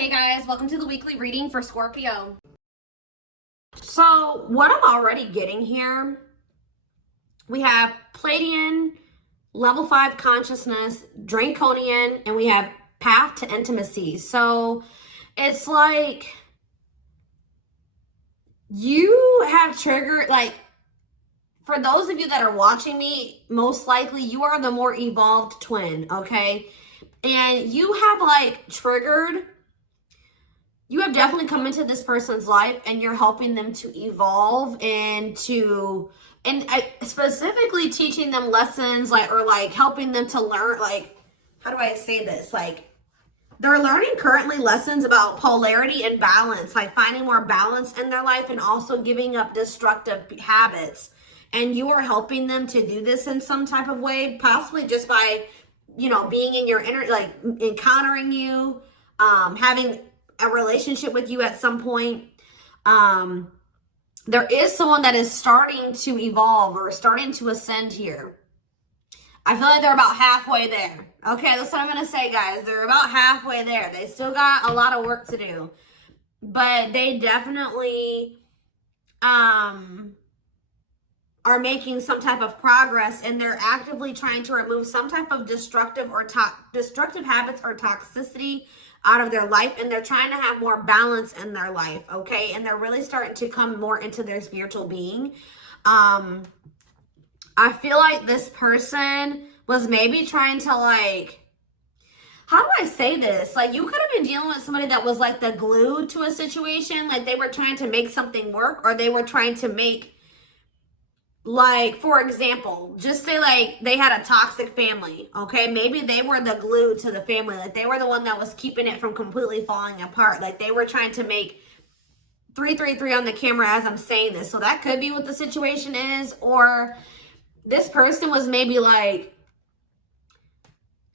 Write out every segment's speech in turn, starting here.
Hey guys, welcome to the weekly reading for Scorpio. So what I'm already getting here, we have Pleiadian, level 5 consciousness, Draconian, and we have path to intimacy. So it's like you have triggered, like, for those of you that are watching me, most likely you are the more evolved twin, okay? And you have like triggered, you have definitely come into this person's life and you're helping them to evolve and specifically teaching them lessons, like, or like helping them to learn, like, how do I say this? Like, they're learning currently lessons about polarity and balance, like finding more balance in their life and also giving up destructive habits. And you are helping them to do this in some type of way, possibly just by, being in your inner, like encountering you, having a relationship with you at some point. There is someone that is starting to evolve or starting to ascend here. I feel like they're about halfway there. Okay, that's what I'm going to say, guys. They're about halfway there. They still got a lot of work to do. But they definitely are making some type of progress, and they're actively trying to remove some type of destructive habits or toxicity out of their life, and they're trying to have more balance in their life, okay? And they're really starting to come more into their spiritual being. I feel like this person was maybe trying to, like, how do I say this? Like, you could have been dealing with somebody that was like the glue to a situation. Like, they were trying to make something work, or they were trying to make, like, for example, just say like they had a toxic family, okay? Maybe they were the glue to the family. Like, they were the one that was keeping it from completely falling apart. Like, they were trying to make 333 on the camera as I'm saying this. So that could be what the situation is. Or this person was maybe like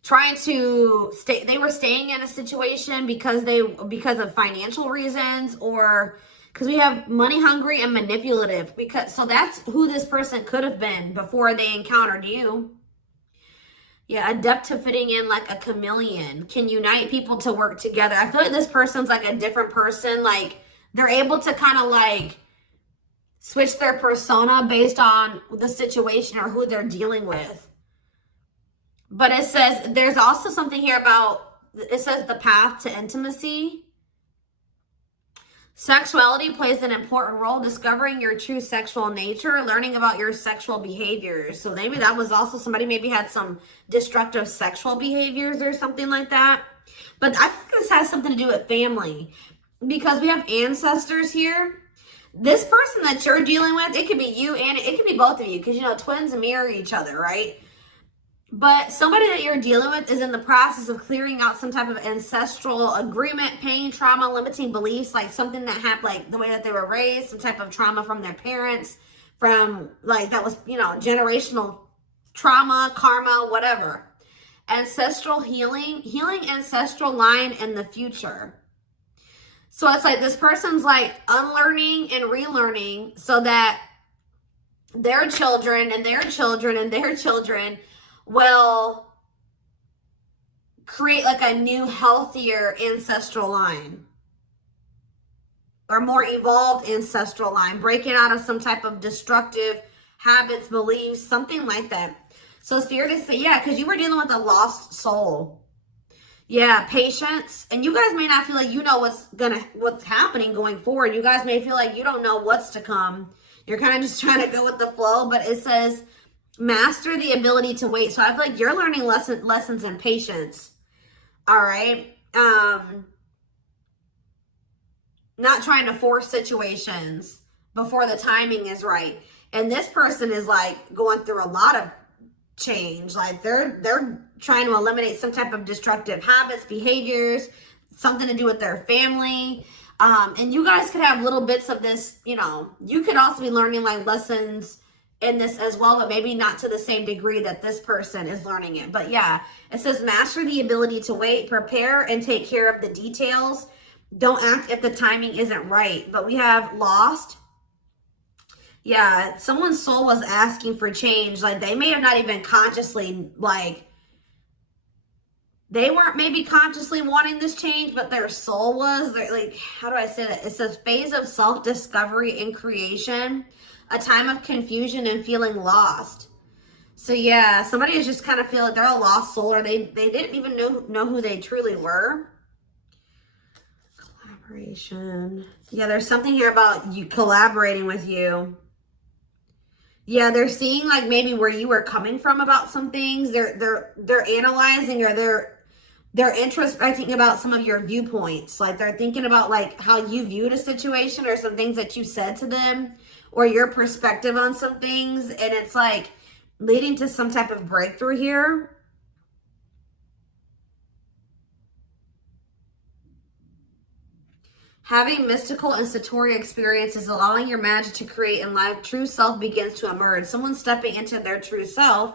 trying to stay, they were staying in a situation because of financial reasons, or because we have money hungry and manipulative, so that's who this person could have been before they encountered you. Yeah, adept to fitting in like a chameleon, can unite people to work together. I feel like this person's like a different person. Like, they're able to kind of like switch their persona based on the situation or who they're dealing with. But it says, there's also something here about, it says the path to intimacy. Sexuality plays an important role, discovering your true sexual nature, learning about your sexual behaviors. So maybe that was also somebody maybe had some destructive sexual behaviors or something like that. But I think this has something to do with family, because we have ancestors here. This person that you're dealing with, it could be you and it could be both of you, because, twins mirror each other, right? But somebody that you're dealing with is in the process of clearing out some type of ancestral agreement, pain, trauma, limiting beliefs, like something that happened, like the way that they were raised, some type of trauma from their parents, from like that was, generational trauma, karma, whatever. Ancestral healing ancestral line in the future. So it's like this person's like unlearning and relearning so that their children and their children and their children will create like a new, healthier ancestral line, or more evolved ancestral line, breaking out of some type of destructive habits, beliefs, something like that. So it's fair to say, yeah, because you were dealing with a lost soul. Yeah, patience. And you guys may not feel like you know what's happening going forward. You guys may feel like you don't know what's to come. You're kind of just trying to go with the flow, but it says master the ability to wait. So I feel like you're learning lessons in patience. All right. Not trying to force situations before the timing is right. And this person is like going through a lot of change. Like they're trying to eliminate some type of destructive habits, behaviors, something to do with their family. And you guys could have little bits of this, you could also be learning like lessons in this as well, but maybe not to the same degree that this person is learning it. But yeah, it says master the ability to wait, prepare, and take care of the details. Don't act if the timing isn't right. But we have lost. Yeah, someone's soul was asking for change. Like, they may have not even consciously, like, They weren't maybe consciously wanting this change, but their soul was. They're like, how do I say that? It's a phase of self-discovery and creation, a time of confusion and feeling lost. So yeah, somebody is just kind of feeling they're a lost soul, or they didn't even know who they truly were. Collaboration. Yeah, there's something here about you collaborating with you. Yeah, they're seeing like maybe where you were coming from about some things. They're analyzing, or they're introspecting about some of your viewpoints. Like they're thinking about like how you viewed a situation, or some things that you said to them, or your perspective on some things. And it's like leading to some type of breakthrough here. Having mystical and satori experiences, allowing your magic to create in life, true self begins to emerge. Someone stepping into their true self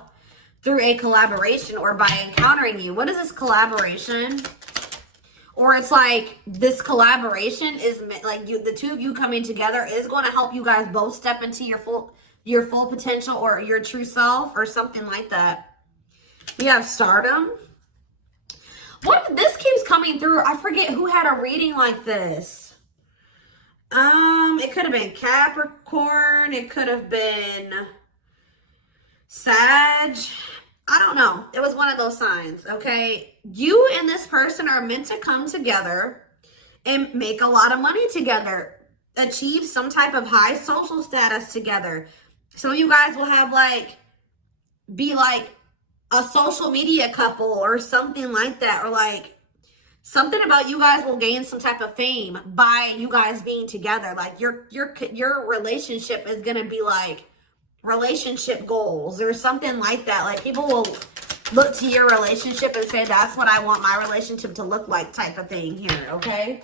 through a collaboration or by encountering you. What is this collaboration? Or it's like this collaboration is like the two of you coming together is going to help you guys both step into your full potential, or your true self, or something like that. We have stardom. What this keeps coming through? I forget who had a reading like this. It could have been Capricorn. It could have been Sag. I don't know. It was one of those signs, okay? You and this person are meant to come together and make a lot of money together. Achieve some type of high social status together. Some of you guys will have be like a social media couple or something like that, or like something about you guys will gain some type of fame by you guys being together. Like your relationship is gonna be like relationship goals or something like that. Like people will look to your relationship and say, that's what I want my relationship to look like, type of thing here, okay?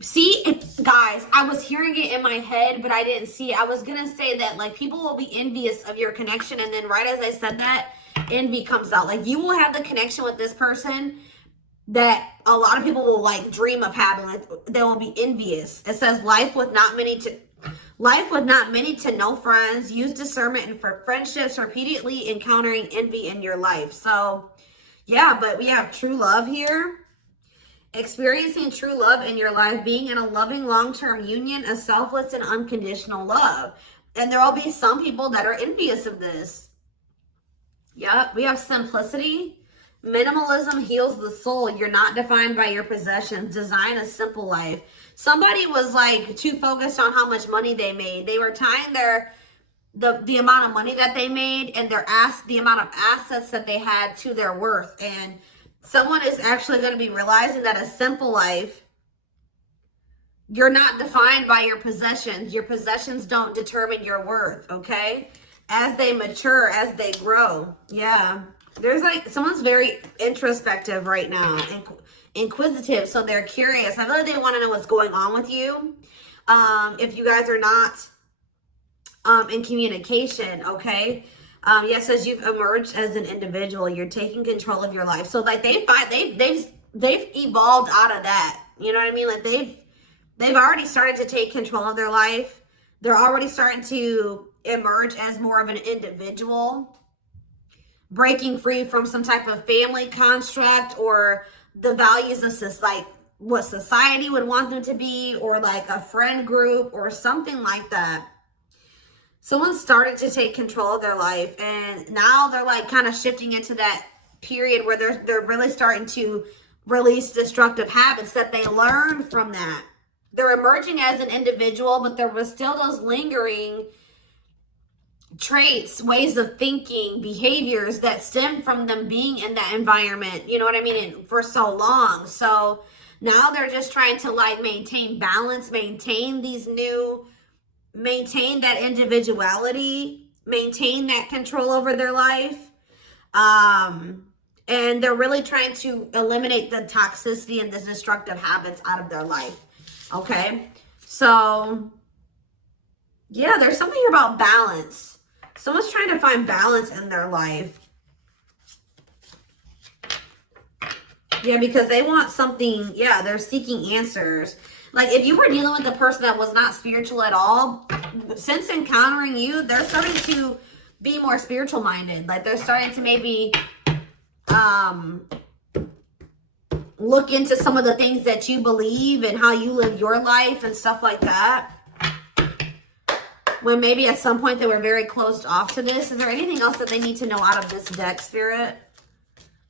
See, guys, I was hearing it in my head, but I didn't see it. I was going to say that, like, people will be envious of your connection. And then right as I said that, envy comes out. Like, you will have the connection with this person that a lot of people will, like, dream of having. Like, they will be envious. It says, life with not many to no friends. Use discernment and for friendships, repeatedly encountering envy in your life. So, yeah, but we have true love here. Experiencing true love in your life, being in a loving long-term union, a selfless and unconditional love. And there will be some people that are envious of this. Yep, we have simplicity. Minimalism heals the soul. You're not defined by your possessions. Design a simple life. Somebody was like too focused on how much money they made. They were tying the amount of money that they made and the amount of assets that they had to their worth. And someone is actually going to be realizing that a simple life, you're not defined by your possessions. Your possessions don't determine your worth, okay? As they mature, as they grow. Yeah. There's like, someone's very introspective right now, inquisitive, so they're curious. I feel like they want to know what's going on with you. If you guys are not in communication, okay? Yes, as you've emerged as an individual, you're taking control of your life. So like they've evolved out of that. You know what I mean? Like they've already started to take control of their life. They're already starting to emerge as more of an individual, breaking free from some type of family construct or the values of like what society would want them to be, or like a friend group or something like that. Someone started to take control of their life, and now they're like kind of shifting into that period where they're really starting to release destructive habits that they learned from that. They're emerging as an individual, but there was still those lingering traits, ways of thinking, behaviors that stem from them being in that environment, you know what I mean, and for so long. So now they're just trying to like maintain balance, maintain that individuality, maintain that control over their life. And they're really trying to eliminate the toxicity and the destructive habits out of their life. Okay. So yeah, there's something here about balance. Someone's trying to find balance in their life. Yeah, because they want something. Yeah, they're seeking answers. Like if you were dealing with a person that was not spiritual at all, since encountering you, they're starting to be more spiritual minded. Like they're starting to maybe look into some of the things that you believe and how you live your life and stuff like that. When maybe at some point they were very closed off to this. Is there anything else that they need to know out of this deck, Spirit?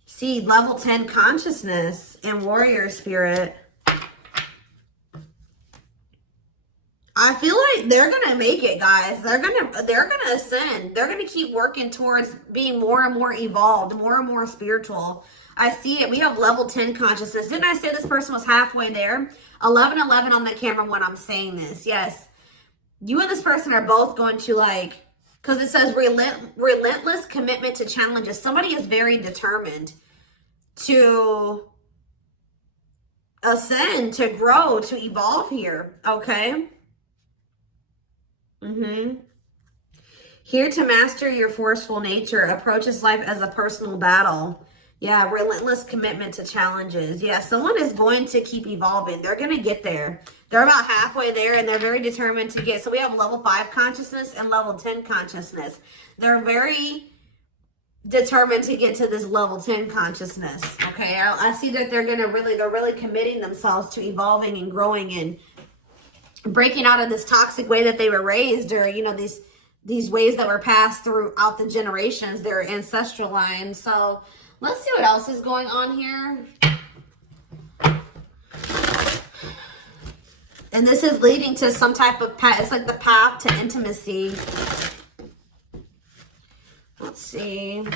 See, level 10 consciousness and warrior spirit. I feel like they're gonna make it, guys. They're gonna ascend. They're gonna keep working towards being more and more evolved, more and more spiritual. I see it. We have level 10 consciousness. Didn't I say this person was halfway there? 1111 on the camera when I'm saying this. Yes. You and this person are both going to, like, because it says relentless commitment to challenges. Somebody is very determined to ascend, to grow, to evolve here. Okay. Here to master your forceful nature. Approaches life as a personal battle. Yeah, relentless commitment to challenges. Yeah, someone is going to keep evolving. They're going to get there. They're about halfway there, and they're very determined to get. So we have level 5 consciousness and level 10 consciousness. They're very determined to get to this level 10 consciousness. Okay, I see that they're really committing themselves to evolving and growing and breaking out of this toxic way that they were raised, or, you know, these ways that were passed throughout the generations, their ancestral line. So let's see what else is going on here. And this is leading to some type of path. It's like the path to intimacy. Let's see.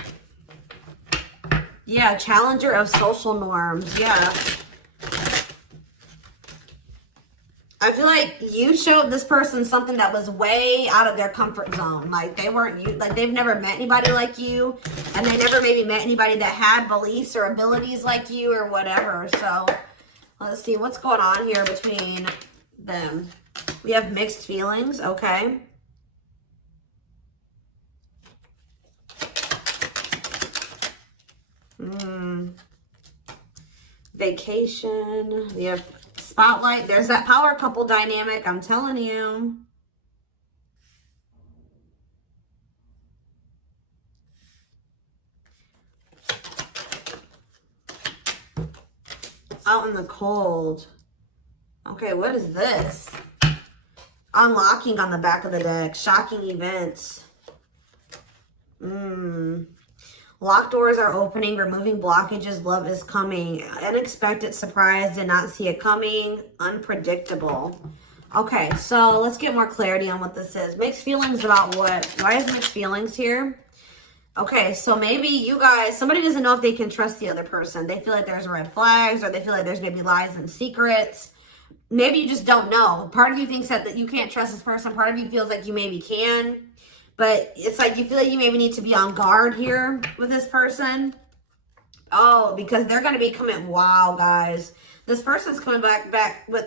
Yeah, challenger of social norms. Yeah. I feel like you showed this person something that was way out of their comfort zone. Like they weren't you, like they've never met anybody like you, and they never maybe met anybody that had beliefs or abilities like you or whatever. So let's see what's going on here between them. We have mixed feelings. Okay. Vacation. We have spotlight. There's that power couple dynamic. I'm telling you. Out in the cold. Okay, what is this? Unlocking on the back of the deck. Shocking events. Locked doors are opening, removing blockages, love is coming. Unexpected surprise, did not see it coming. Unpredictable. Okay, so let's get more clarity on what this is. Mixed feelings about what? Why is mixed feelings here? Okay, so maybe you guys, somebody doesn't know if they can trust the other person. They feel like there's red flags, or they feel like there's maybe lies and secrets. Maybe you just don't know. Part of you thinks that you can't trust this person. Part of you feels like you maybe can. But it's like you feel like you maybe need to be on guard here with this person. Oh, because they're going to be coming. Wow, guys. This person's coming back with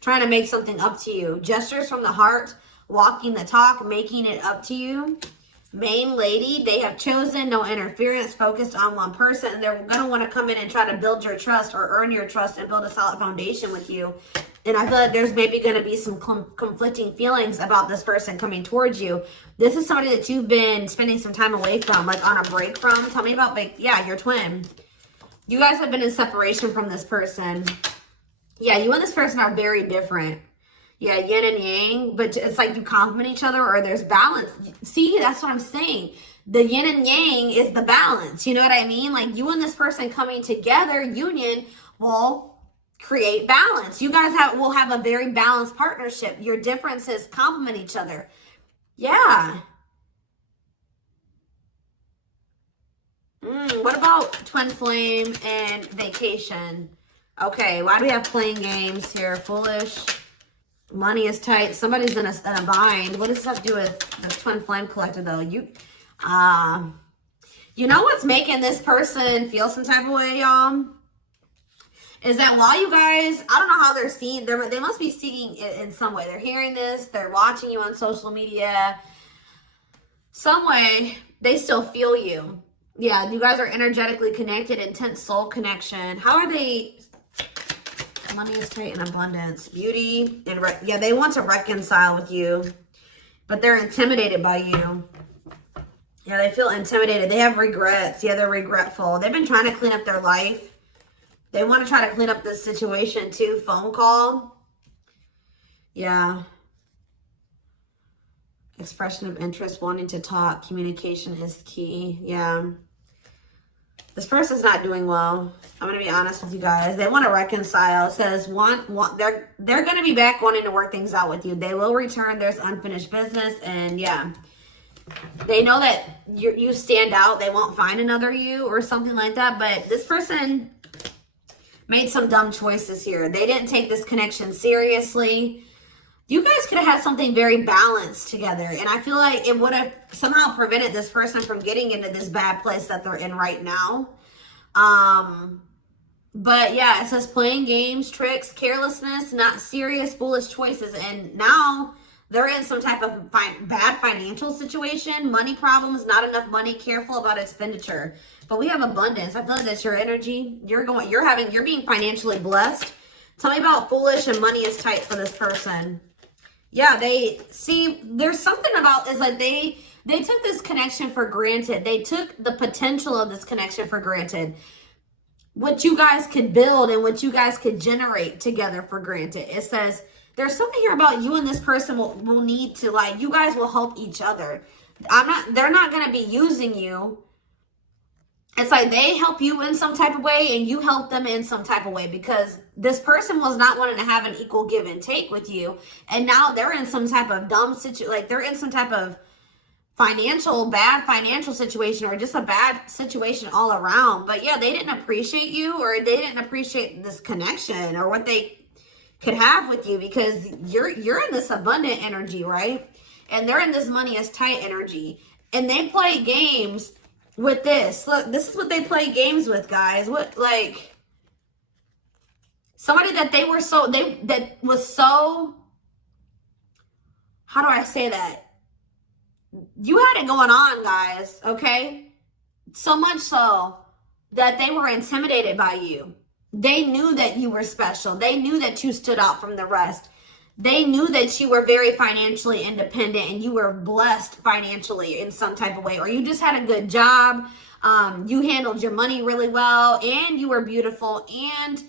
trying to make something up to you. Gestures from the heart, walking the talk, making it up to you. Main lady, they have chosen no interference, focused on one person. And they're going to want to come in and try to build your trust or earn your trust and build a solid foundation with you. And I feel like there's maybe going to be some conflicting feelings about this person coming towards you. This is somebody that you've been spending some time away from, like on a break from. Tell me about, like, yeah, your twin. You guys have been in separation from this person. Yeah, you and this person are very different. Yeah, yin and yang, but it's like you complement each other, or there's balance. See, that's what I'm saying. The yin and yang is the balance. You know what I mean? Like you and this person coming together, union, will create balance. You guys will have a very balanced partnership. Your differences complement each other. Yeah. What about twin flame and vacation? Okay, why do we have playing games here? Foolish. Money is tight. Somebody's in a bind. What does that have to do with the twin flame collector, though? You know what's making this person feel some type of way, y'all? Is that while you guys, I don't know how they're seeing, they must be seeing it in some way. They're hearing this, they're watching you on social media. Some way, they still feel you. Yeah, you guys are energetically connected, intense soul connection. How are they? Money is tight and abundance. Beauty, and yeah, they want to reconcile with you, but they're intimidated by you. Yeah, they feel intimidated. They have regrets. Yeah, they're regretful. They've been trying to clean up their life. They want to try to clean up this situation too. Phone call. Yeah. Expression of interest, wanting to talk. Communication is key. Yeah. This person's not doing well. I'm going to be honest with you guys. They want to reconcile. It says they're going to be back wanting to work things out with you. They will return. There's unfinished business. And yeah, they know that you stand out. They won't find another you or something like that. But this person made some dumb choices here. They didn't take this connection seriously. You guys could have had something very balanced together. And I feel like it would have somehow prevented this person from getting into this bad place that they're in right now. But yeah, it says playing games, tricks, carelessness, not serious, foolish choices. And now they're in some type of bad financial situation, money problems, not enough money, careful about expenditure. But we have abundance. I feel like that's your energy. You're being financially blessed. Tell me about foolish and money is tight for this person. Yeah, there's something about this, like they took this connection for granted. They took the potential of this connection for granted. What you guys could build and what you guys could generate together for granted. It says there's something here about you and this person will need to, like, you guys will help each other. They're not going to be using you. It's like they help you in some type of way and you help them in some type of way, because this person was not wanting to have an equal give and take with you. And now they're in some type of dumb situation, like they're in some type of bad financial situation, or just a bad situation all around. But yeah, they didn't appreciate you, or they didn't appreciate this connection or what they could have with you, because you're in this abundant energy, right? And they're in this money is tight energy. And they play games with this. Look, this is what they play games with, guys. What, like, somebody that was so, how do I say that? You had it going on, guys, okay? So much so that they were intimidated by you. They knew that you were special. They knew that you stood out from the rest. They knew that you were very financially independent and you were blessed financially in some type of way, or you just had a good job. You handled your money really well, and you were beautiful. And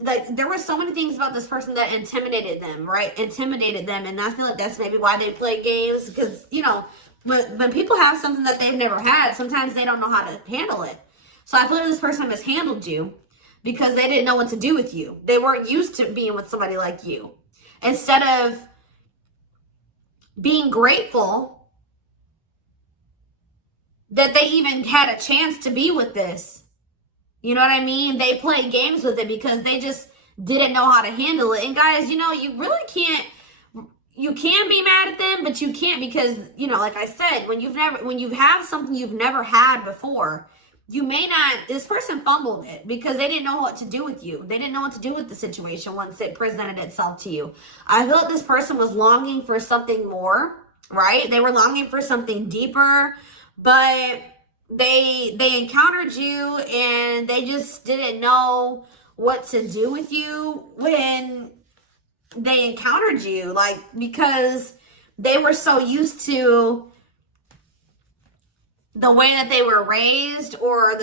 like, there were so many things about this person that intimidated them, right? Intimidated them. And I feel like that's maybe why they play games, because, you know, when people have something that they've never had, sometimes they don't know how to handle it. So I feel like this person mishandled you because they didn't know what to do with you. They weren't used to being with somebody like you. Instead of being grateful that they even had a chance to be with this, you know what I mean? They played games with it because they just didn't know how to handle it. And guys, you know, you really can't, you can be mad at them, but you can't, because, you know, like I said, when you have something you've never had before, you may not, this person fumbled it because they didn't know what to do with you. They didn't know what to do with the situation once it presented itself to you. I feel like this person was longing for something more, right? They were longing for something deeper, but they encountered you and they just didn't know what to do with you when they encountered you, like, because they were so used to the way that they were raised, or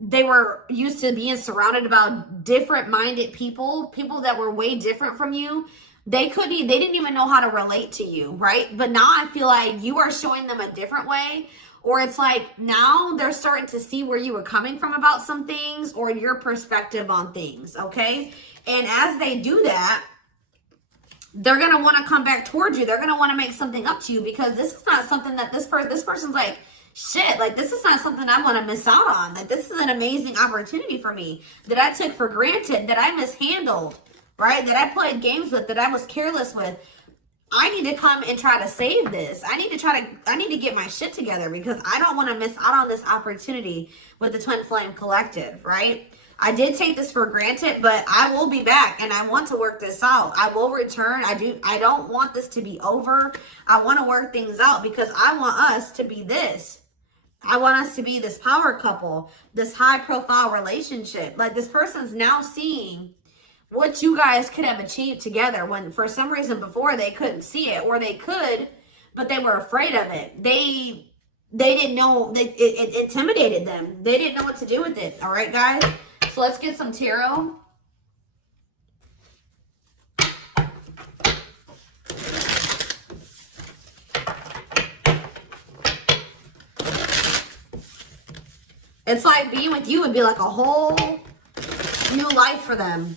they were used to being surrounded about different minded people that were way different from you. They didn't even know how to relate to you, right? But now I feel like you are showing them a different way, or it's like now they're starting to see where you were coming from about some things, or your perspective on things, okay? And as they do that, they're going to want to come back towards you. They're going to want to make something up to you, because this is not something that this person's like, shit, like, this is not something I want to miss out on. Like, this is an amazing opportunity for me that I took for granted, that I mishandled, right? That I played games with, that I was careless with. I need to come and try to save this. I need to get my shit together, because I don't want to miss out on this opportunity with the Twin Flame Collective, right? I did take this for granted, but I will be back and I want to work this out. I will return. I don't want this to be over. I want to work things out, because I want us to be this. I want us to be this power couple, this high profile relationship. Like, this person's now seeing what you guys could have achieved together, when for some reason before they couldn't see it, or they could, but they were afraid of it. They they didn't know, it intimidated them. They didn't know what to do with it. All right, guys? So let's get some tarot. It's like being with you would be like a whole new life for them.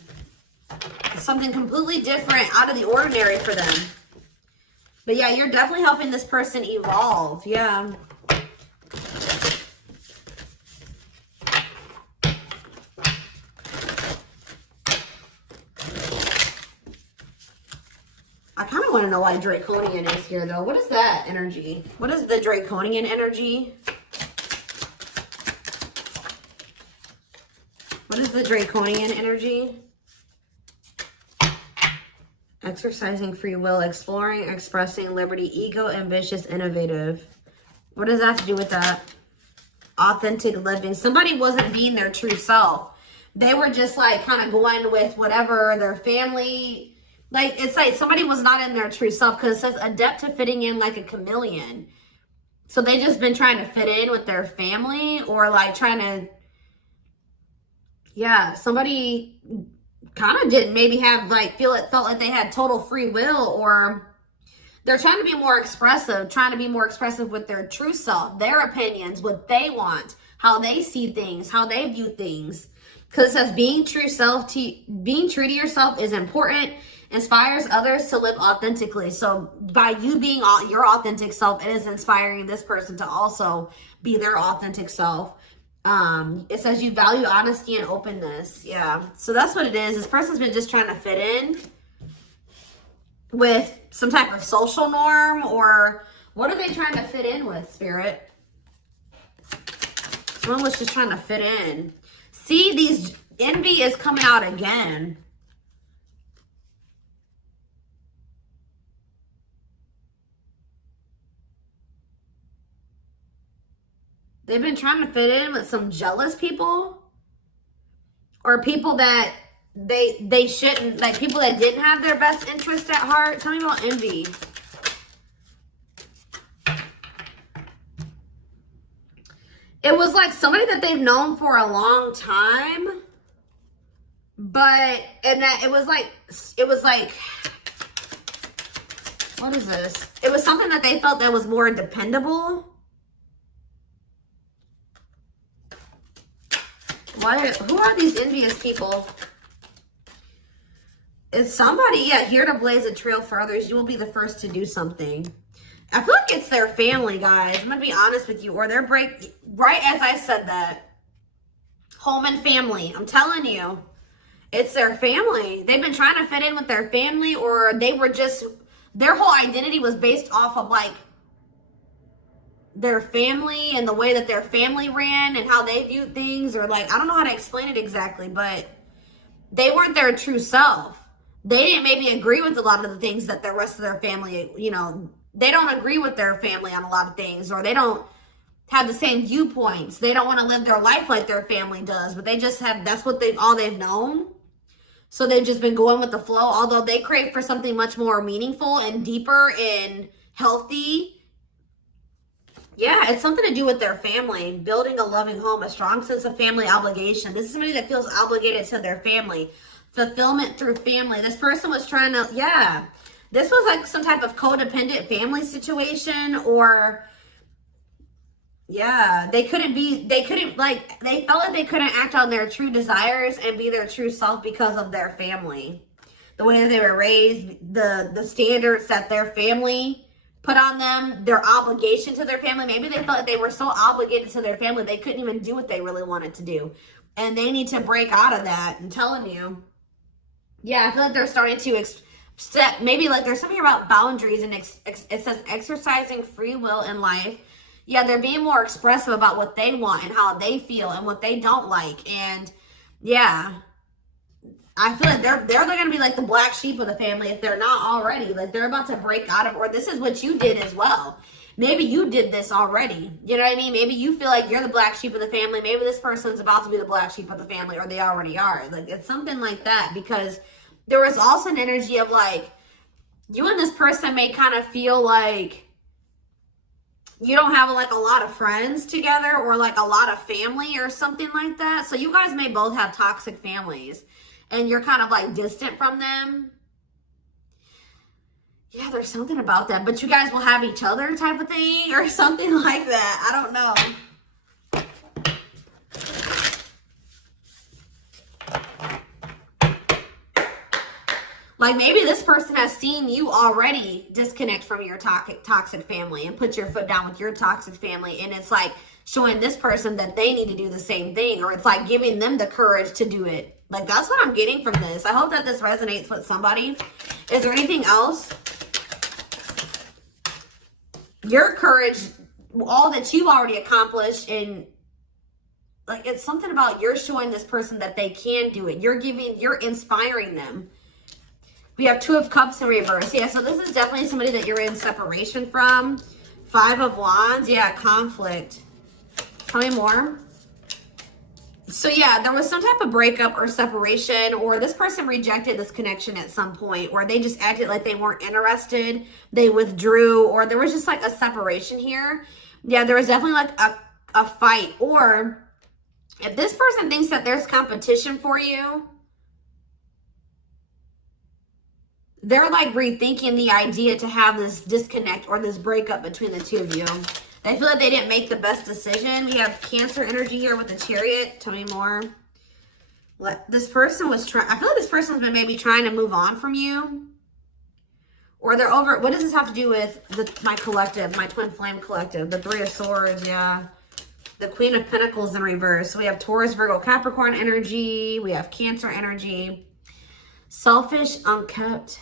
Something completely different, out of the ordinary for them. But yeah, you're definitely helping this person evolve. Yeah. I kind of want to know why Draconian is here, though. What is that energy? What is the Draconian energy? What is the Draconian energy? Exercising free will, exploring, expressing liberty, ego, ambitious, innovative. What does that have to do with that? Authentic living. Somebody wasn't being their true self. They were just like kind of going with whatever their family, like it's like somebody was not in their true self, because it says adept to fitting in like a chameleon. So they just been trying to fit in with their family, or like trying to, yeah, somebody kind of didn't maybe have like felt like they had total free will, or they're trying to be more expressive, with their true self, their opinions, what they want, how they see things, how they view things. Because it says being true to yourself is important, inspires others to live authentically. So by you being your authentic self, it is inspiring this person to also be their authentic self. It says you value honesty and openness. Yeah. So that's what it is. This person's been just trying to fit in with some type of social norm, or what are they trying to fit in with, Spirit? Someone was just trying to fit in. See, these envy is coming out again. They've been trying to fit in with some jealous people, or people that they shouldn't, like people that didn't have their best interest at heart. Tell me about envy. It was like somebody that they've known for a long time, but, and that it was like, what is this? It was something that they felt that was more dependable. Who are these envious people? It's somebody, yeah, here to blaze a trail for others. You will be the first to do something. I feel like it's their family, guys. I'm going to be honest with you. Or their right as I said that. Home and family. I'm telling you. It's their family. They've been trying to fit in with their family, or they were just, their whole identity was based off of like their family and the way that their family ran and how they viewed things, or like, I don't know how to explain it exactly, but they weren't their true self. They didn't maybe agree with a lot of the things that the rest of their family, you know, they don't agree with their family on a lot of things, or they don't have the same viewpoints. They don't want to live their life like their family does, but they just have, that's what all they've known. So they've just been going with the flow, although they crave for something much more meaningful and deeper and healthy. Yeah, it's something to do with their family, building a loving home, a strong sense of family obligation. This is somebody that feels obligated to their family. Fulfillment through family. This person was trying to, yeah. This was like some type of codependent family situation, or, yeah, they felt like they couldn't act on their true desires and be their true self because of their family. The way that they were raised, the standards that their family put on them, their obligation to their family. Maybe they felt like they were so obligated to their family, they couldn't even do what they really wanted to do. And they need to break out of that. I'm telling you. Yeah, I feel like they're starting to maybe like there's something about boundaries, and it says exercising free will in life. Yeah, they're being more expressive about what they want and how they feel and what they don't like. And yeah, I feel like they're going to be like the black sheep of the family if they're not already. Like they're about to break out of, or this is what you did as well. Maybe you did this already. You know what I mean? Maybe you feel like you're the black sheep of the family. Maybe this person's about to be the black sheep of the family, or they already are. Like it's something like that, because there was also an energy of like, you and this person may kind of feel like you don't have like a lot of friends together or like a lot of family or something like that. So you guys may both have toxic families and you're kind of like distant from them. Yeah, there's something about that, but you guys will have each other type of thing or something like that. I don't know. Like maybe this person has seen you already disconnect from your toxic family and put your foot down with your toxic family. And it's like showing this person that they need to do the same thing, or it's like giving them the courage to do it. Like that's what I'm getting from this. I hope that this resonates with somebody. Is there anything else? Your courage, all that you've already accomplished, and like it's something about you're showing this person that they can do it. You're inspiring them. We have 2 of Cups in reverse. Yeah, so this is definitely somebody that you're in separation from. 5 of Wands. Yeah, conflict. Tell me more. So yeah, there was some type of breakup or separation, or this person rejected this connection at some point, or they just acted like they weren't interested. They withdrew, or there was just like a separation here. Yeah, there was definitely like a fight. Or if this person thinks that there's competition for you, they're like rethinking the idea to have this disconnect or this breakup between the 2 of you. They feel like they didn't make the best decision. We have Cancer energy here with the Chariot. Tell me more. This person was trying, I feel like this person's been maybe trying to move on from you. Or they're over, what does this have to do with my collective, my twin flame collective? The 3 of Swords, yeah. The Queen of Pentacles in reverse. So we have Taurus, Virgo, Capricorn energy. We have Cancer energy. Selfish, unkept.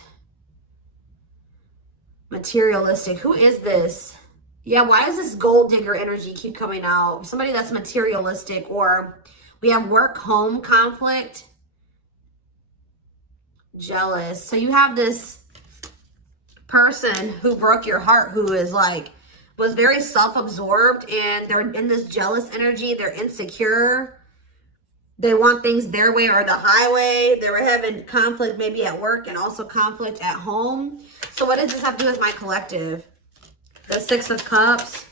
Materialistic. Who is this? Yeah, why does this gold digger energy keep coming out? Somebody that's materialistic. Or we have work home conflict. Jealous. So you have this person who broke your heart, who is like, was very self-absorbed, and they're in this jealous energy. They're insecure. They want things their way or the highway. They were having conflict maybe at work and also conflict at home. So what does this have to do with my collective? The 6 of Cups.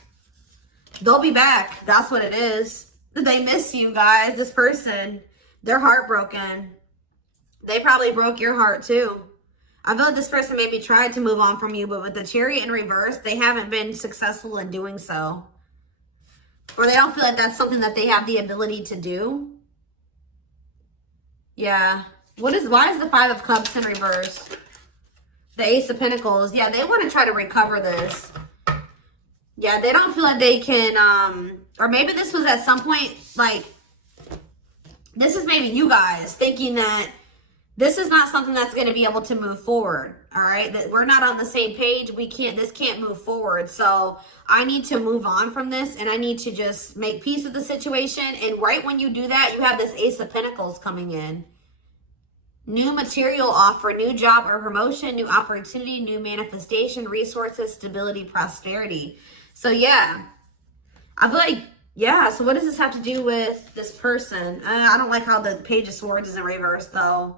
They'll be back. That's what it is. They miss you guys. This person, they're heartbroken. They probably broke your heart too. I feel like this person maybe tried to move on from you, but with the Chariot in reverse, they haven't been successful in doing so. Or they don't feel like that's something that they have the ability to do. Yeah. Why is the 5 of Cups in reverse? The Ace of Pentacles. Yeah, they want to try to recover this. Yeah, they don't feel like they can, or maybe this was at some point, like, this is maybe you guys thinking that this is not something that's going to be able to move forward. All right. That we're not on the same page. This can't move forward. So I need to move on from this, and I need to just make peace with the situation. And right when you do that, you have this Ace of Pentacles coming in. New material offer, new job or promotion, new opportunity, new manifestation, resources, stability, prosperity. So yeah, I feel like, yeah. So what does this have to do with this person? I don't like how the Page of Swords is in reverse though.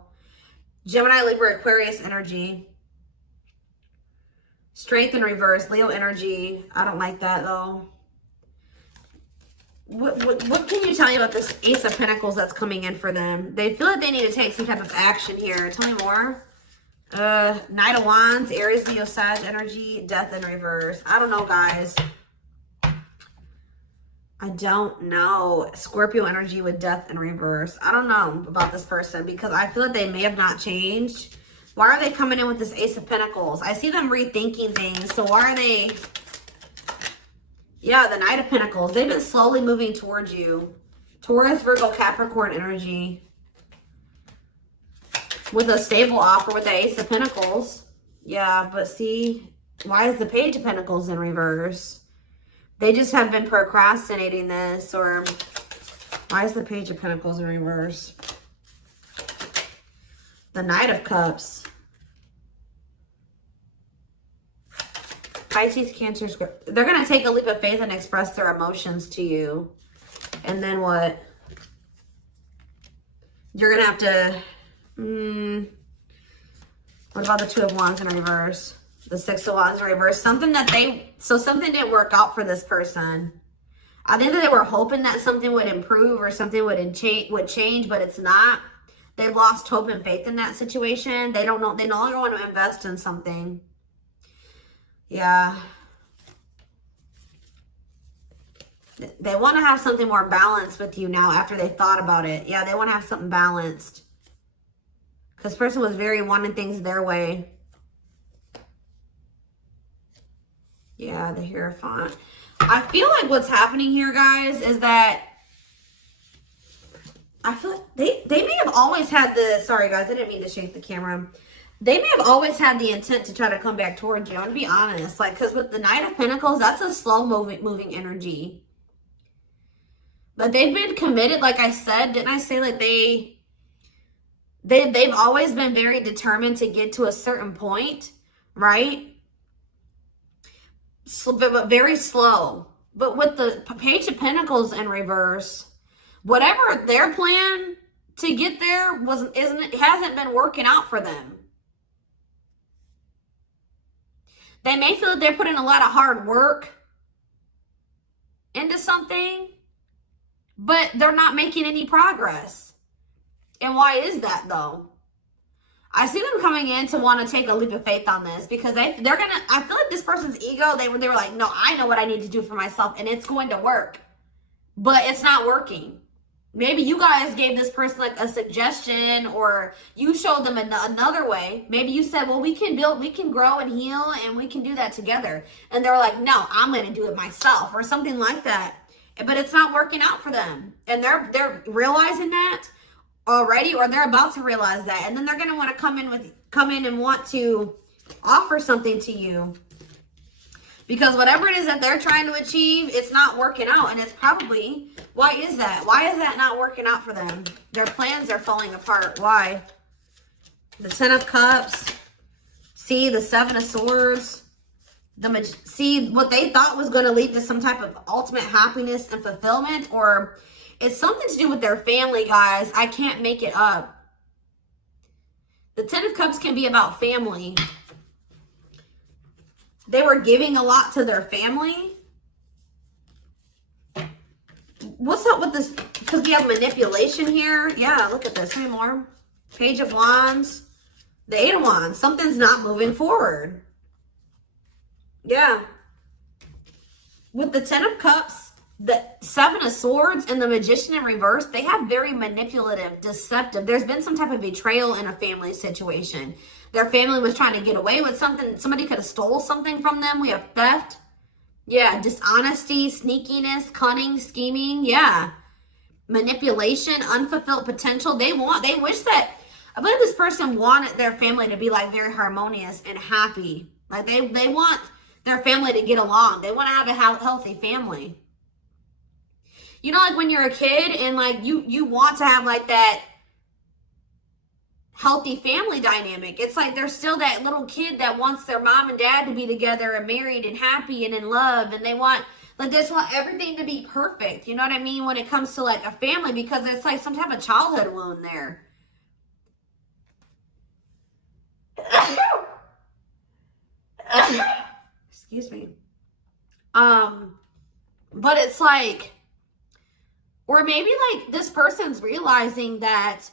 Gemini, Libra, Aquarius energy. Strength in reverse, Leo energy. I don't like that though. What can you tell me about this Ace of Pentacles that's coming in for them? They feel like they need to take some type of action here. Tell me more. Knight of Wands, Aries, Leo, Sag energy, Death in reverse. I don't know, guys. I don't know. Scorpio energy with Death in reverse. I don't know about this person because I feel like they may have not changed. Why are they coming in with this Ace of Pentacles? I see them rethinking things. So why are they... Yeah, the Knight of Pentacles. They've been slowly moving towards you. Taurus, Virgo, Capricorn energy. With a stable offer with the Ace of Pentacles. Yeah, but see, why is the Page of Pentacles in reverse? They just have been procrastinating this, or why is the Page of Pentacles in reverse? The Knight of Cups. Pisces, Cancer, Scorpio. They're going to take a leap of faith and express their emotions to you. And then what? You're going to have to... what about the 2 of Wands in reverse? The Six of Wands in reverse. Something didn't work out for this person. I think that they were hoping that something would improve or something would change, but it's not. They've lost hope and faith in that situation. They don't know. They no longer want to invest in something. Yeah. They want to have something more balanced with you now after they thought about it. Yeah, they want to have something balanced. Because this person was very wanting things their way. Yeah, the Hierophant. I feel like what's happening here, guys, is that I feel like they may have always had the, sorry guys, I didn't mean to shake the camera. They may have always had the intent to try to come back towards you. I'm going to be honest. Like, because with the Knight of Pentacles, that's a slow moving energy. But they've been committed, like I said. Didn't I say like they've always been very determined to get to a certain point, right? So, but very slow. But with the Page of Pentacles in reverse, whatever their plan to get there hasn't been working out for them. They may feel that they're putting a lot of hard work into something, but they're not making any progress. And why is that though? I see them coming in to want to take a leap of faith on this because I feel like this person's ego, they were like, no, I know what I need to do for myself and it's going to work, but it's not working. Maybe you guys gave this person like a suggestion, or you showed them another way. Maybe you said, well, we can grow and heal and we can do that together. And they're like, no, I'm going to do it myself or something like that. But it's not working out for them. And they're realizing that already, or they're about to realize that. And then they're going to want to come in and want to offer something to you. Because whatever it is that they're trying to achieve, it's not working out. And it's probably, why is that? Why is that not working out for them? Their plans are falling apart. Why? The Ten of Cups. See, the Seven of Swords. See, what they thought was going to lead to some type of ultimate happiness and fulfillment. Or it's something to do with their family, guys. I can't make it up. The Ten of Cups can be about family. They were giving a lot to their family. What's up with this? Because we have manipulation here. Yeah, look at this. Three more. Page of Wands. The Eight of Wands. Something's not moving forward. Yeah. With the Ten of Cups, the Seven of Swords, and the Magician in reverse, they have very manipulative, deceptive. There's been some type of betrayal in a family situation. Their family was trying to get away with something. Somebody could have stole something from them. We have theft. Yeah, dishonesty, sneakiness, cunning, scheming. Yeah. Manipulation, unfulfilled potential. They wish that, I believe this person wanted their family to be like very harmonious and happy. Like they want their family to get along. They want to have a healthy family. You know, like when you're a kid and like you want to have like that healthy family dynamic. It's like there's still that little kid that wants their mom and dad to be together and married and happy and in love, and they want everything to be perfect. You know what I mean? When it comes to like a family, because it's like some type of childhood wound there. Excuse me. But it's like, or maybe like this person's realizing that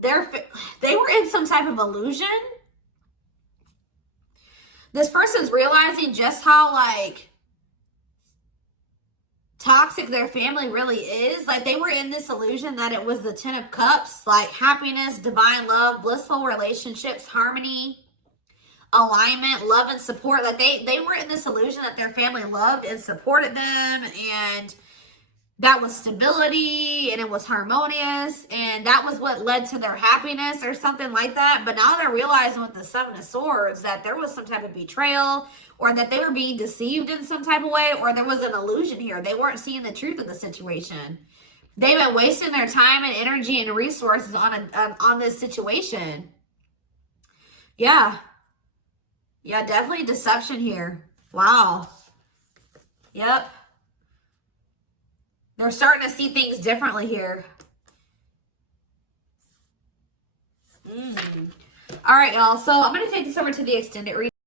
they were in some type of illusion. This person's realizing just how like toxic their family really is. Like they were in this illusion that it was the Ten of Cups, like happiness, divine love, blissful relationships, harmony, alignment, love and support. Like they were in this illusion that their family loved and supported them, and that was stability and it was harmonious, and that was what led to their happiness or something like that. But now they're realizing with the Seven of Swords that there was some type of betrayal, or that they were being deceived in some type of way, or there was an illusion here. They weren't seeing the truth of the situation. They've been wasting their time and energy and resources on this situation. Yeah. Yeah, definitely deception here. Wow. Yep. They're starting to see things differently here. All right, y'all. So I'm going to take this over to the extended reading.